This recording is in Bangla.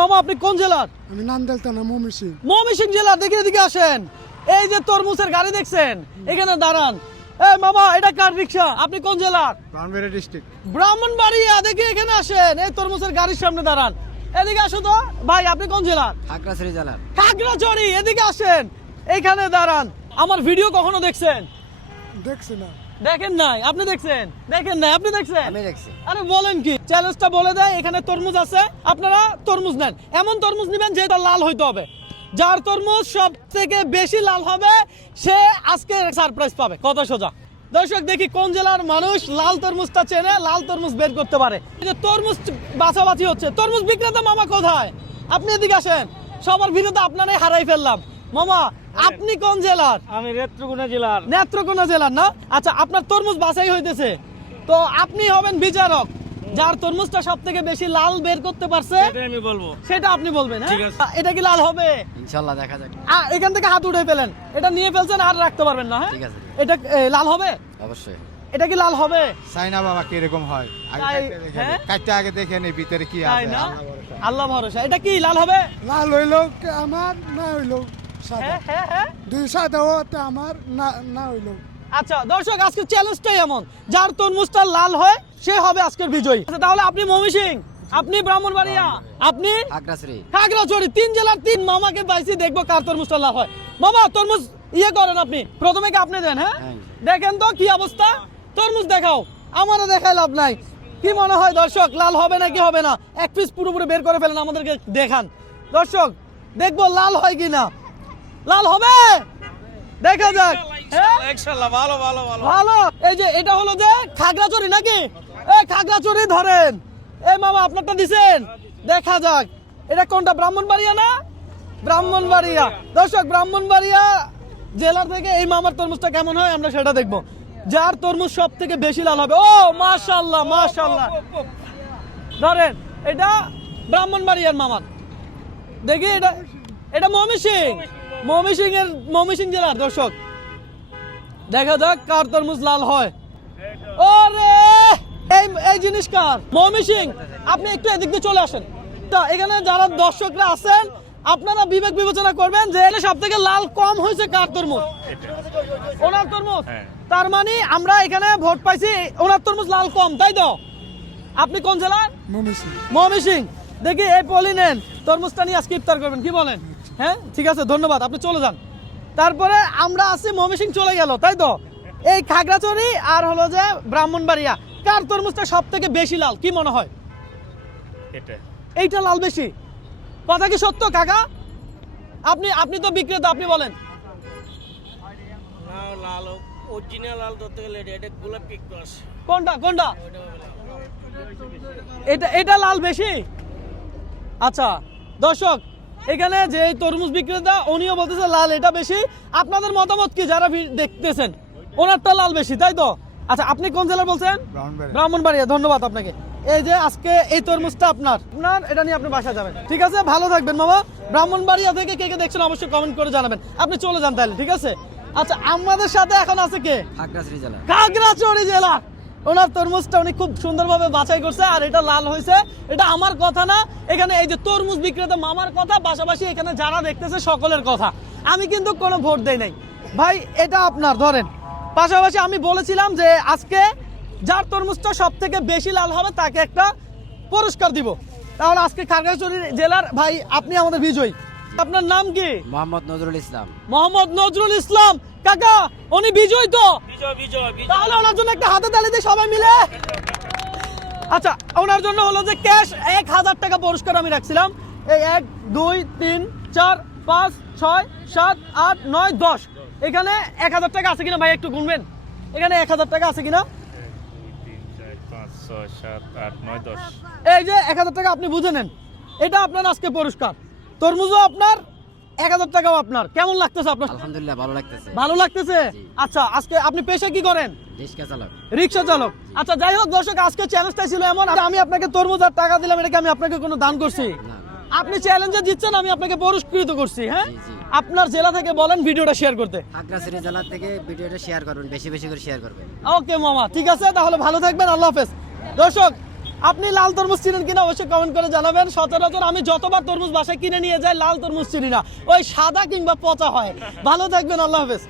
মামা আপনি কোন জেলার? আমি নান্দেল থানা ময়মনসিংহ। ময়মনসিংহ জেলা। দেখে এদিকে আসেন। এই যে তরমুজের গাড়ি দেখছেন, এখানে দাঁড়ান। এই মামা এটা কার রিক্সা? আপনি কোন জেলার? ব্রাহ্মণবাড়িয়া ডিস্ট্রিক্ট। ব্রাহ্মণবাড়িয়া। দেখি এখানে আসেন, এই তরমুজের গাড়ির সামনে দাঁড়ান। এদিকে আসো তো ভাই, আপনি কোন জেলার? খাগড়াছড়ি জেলার। খাগড়াছড়ি। এদিকে আসেন, এইখানে দাঁড়ান। আমার ভিডিও কখনো দেখছেন? দেখছি না। দেখেন নাই? আপনি দেখছেন? দেখেন নাই? আপনি দেখছেন? আমি দেখছি। আরে বলেন কি? চ্যালেঞ্জটা বলে দেয়, এখানে তরমুজ আছে, আপনারা তরমুজ নেন। এমন তরমুজ নেবেন যেটা লাল হইতে হবে। যার তরমুজ সব থেকে বেশি লাল হবে সে আজকে সারপ্রাইজ পাবে। কথা সোজা। দর্শক দেখি কোন জেলার মানুষ লাল তরমুজটা চেনে, লাল তরমুজ বের করতে পারে। এই যে তরমুজ বাছাবাছি হচ্ছে, তরমুজ বিক্রেতা মামা কোথায়? আপনি এদিকে আসেন। সবার ভিড়তে আপনারাই হারাই ফেললাম। মামা আপনি কোন জেলার? আমি নেত্রকোনা জেলার। নেত্রকোনা জেলার না? আচ্ছা, আপনার তরমুজ বাছাই হইতেছে, তো আপনি হবেন বিচারক। যার তরমুজটা সব থেকে বেশি লাল বের করতে পারছে সেটাই আমি বলবো। সেটা আপনি বলবেন। হ্যাঁ, ঠিক আছে। এটা কি লাল হবে? ইনশাআল্লাহ দেখা যাক। এখান থেকে হাত উঠে ফেলেন। এটা নিয়ে ফেলছেন আর রাখতে পারবেন না। হ্যাঁ ঠিক আছে। এটা লাল হবে? অবশ্যই। এটা কি লাল হবে? চাই না বাবা কিরকম হয়, হ্যাঁ? কাটতে আগে দেখে নেই ভিতরে কি তাই আছে। না? আল্লাহ ভরসা। এটা কি লাল হবে? লাল হইলো আমার, না হইলো সাদা। হ্যাঁ হ্যাঁ হ্যাঁ। দুই সাদা হতে আমার, না হইলো। আচ্ছা দর্শক, আজকের চ্যালেঞ্জটাই এমন, যার তরমুজটা লাল হয় সে হবে আজকের বিজয়ী। আচ্ছা, তাহলে আপনি ময়মনসিংহ, আপনি ব্রাহ্মণবাড়িয়া, আপনি খাগড়াছড়ি। খাগড়াছড়ি। 3 জেলার 3 মামাকে পাইছি, দেখবো কার তরমুজটা লাল হয়। মামা তরমুজ করেন আপনি, প্রথমে কি আপনি দেন? হ্যাঁ হ্যাঁ। দেখেন তো কি অবস্থা। তরমুজ দেখাও, আমারও দেখাই লাভ নাই। কি মনে হয় দর্শক, লাল হবে নাকি হবে না? এক পিস পুরোপুরি বের করে ফেলেন, আমাদেরকে দেখান। দর্শক দেখবো লাল হয় কিনা। লাল হবে, দেখা যাক। হ্যাঁ ইনশাআল্লাহ ভালো ভালো ভালো। ভালো। এই যে এটা হলো যে খাগড়াছড়ি নাকি? এই খাগড়াছড়ি ধরেন। এই মামা আপনারটা দিছেন, দেখা যাক এটা কোনটা। ব্রাহ্মণবাড়িয়া না? ব্রাহ্মণবাড়িয়া। দর্শক ব্রাহ্মণবাড়িয়া জেলার থেকে এই মামার তরমুজটা কেমন হয় আমরা সেটা দেখবো। যার তরমুজ সব থেকে বেশি লাল হবে। ও মাশাআল্লাহ মাশাআল্লাহ। ধরেন এটা ব্রাহ্মণবাড়িয়ার মামার। দেখি এটা, এটা ময়মনসিংহ জেলার। দর্শক দেখা যাক কার তরমুজ লাল হয়। ওরে এই জিনিস কার? ময়মনসিংহ। আপনি একটু এদিক দিয়ে চলে আসেন। তা এখানে যারা দর্শকরা আছেন আপনারা বিবেক বিবেচনা করবেন যে এটা সব থেকে লাল কম হয়েছে কার তরমুজ? ওনার তরমুজ। তার মানে আমরা এখানে ভোট পাইছি, ওনার তরমুজ লাল কম, তাই তো? আপনি কোন জেলার? ময়মনসিংহ। ময়মনসিংহ। দেখি এই পলি নেন, তরমুজটা নিয়ে আজকে ইফতার করবেন, কি বলেন? হ্যাঁ ঠিক আছে, ধন্যবাদ, আপনি চলে যান। তারপরে আমরা আছি ময়মনসিংহ চলে গেল, তাই তো? এই খাগড়াছড়ি আর হলো যে ব্রাহ্মণবাড়িয়া, কার তরমুজটা সব থেকে বেশি লাল কি মনে হয়? এইটা লাল বেশি। কথা কি সত্য কাকা? আপনি তো বিক্রেতা, আপনি বলেন। না লাল অরিজিনাল লাল ধরতে গেলে এটা গোলাপি একটু আসে। কোনটা? এটা লাল বেশি। আচ্ছা দর্শক, এখানে যে তরমুজ বিক্রেতা উনিও বলতেছে লাল এটা বেশি। আপনাদের মতামত কি যারা দেখতেছেন? ওনারটা লাল বেশি, তাই তো? আচ্ছা আপনি কোন জেলার বলছেন? ব্রাহ্মণবাড়িয়া। ধন্যবাদ আপনাকে। এই যে আজকে এই তরমুজটা আপনার এটা নিয়ে আপনি বাসা যাবেন। ঠিক আছে, ভালো থাকবেন মামা। ব্রাহ্মণবাড়িয়া থেকে কে কে দেখছেন অবশ্যই কমেন্ট করে জানাবেন। আপনি চলে যান তাহলে, ঠিক আছে? আচ্ছা আমাদের সাথে এখন আছে কে? খাগড়াছড়ি জেলা। খাগড়াছড়ি জেলা। ওনার তরমুজটা উনি খুব সুন্দরভাবে বাছাই করছে, আর এটা লাল হয়েছে। এটা আমার কথা না, এখানে এই যে তরমুজ বিক্রেতা মামার কথা, পাশাপাশি এখানে যারা দেখতেছে সকলের কথা। আমি কিন্তু কোনো ভোট দেই নাই ভাই, এটা আপনার ধরেন। পাশাপাশি আমি বলেছিলাম যে আজকে যার তরমুজটা সব থেকে বেশি লাল হবে তাকে একটা পুরস্কার দিব। তাহলে আজকে খাগড়াছড়ি জেলার ভাই আপনি আমাদের বিজয়ী। আপনার নাম কি? মোহাম্মদ নজরুল ইসলাম। মোহাম্মদ নজরুল ইসলাম। কাকা উনি বিজয়ী তো? বিজয়। তাহলে ওনার জন্য একটা হাতে তালি দিয়ে সবাই মিলে। আচ্ছা ওনার জন্য হলো যে ক্যাশ 1000 টাকা পুরস্কার আমি রাখছিলাম। এই 1 2 3 4 5 6 7 8 9 10, এখানে 1000 টাকা আছে কিনা ভাই একটু গুনবেন। এখানে 1000 টাকা আছে কিনা? 3 4 5 6 7 8 9 10। এই যে 1000 টাকা আপনি বুঝে নেন, এটা আপনার আজকে পুরস্কার। তরমুজও আপনার, 1000 টাকাও আপনার। কেমন লাগতেছে আপনার? আলহামদুলিল্লাহ ভালো লাগতেছে। ভালো লাগতেছে। আচ্ছা আজকে আপনি পেশা কি করেন? রিক্সা চালক। রিক্সা চালক। আচ্ছা যাই হোক দর্শক, আজকে চ্যালেঞ্জটা ছিল এমন, আমি আপনাকে তরমুজ আর টাকা দিলাম, এটা কি আমি আপনাকে কোনো দান করছি? আপনি চ্যালেঞ্জে জিতছেন, আমি আপনাকে পুরস্কৃত করছি। হ্যাঁ আপনার জেলা থেকে বলেন ভিডিওটা শেয়ার করতে। খাগড়াছড়ি জেলা থেকে ভিডিওটা শেয়ার করবেন, বেশি বেশি করে শেয়ার করবেন। ওকে মামা, ঠিক আছে, তাহলে ভালো থাকবেন, আল্লাহ হাফেজ। দর্শক আপনি লাল তরমুজ চিনেন কিনা অবশ্যই কমেন্ট করে জানাবেন। সচরাচর আমি যতবার তরমুজ বাসায় কিনে নিয়ে যাই লাল তরমুজ চিনি না, ওই সাদা কিংবা পচা হয়। ভালো থাকবেন, আল্লাহ হাফেজ।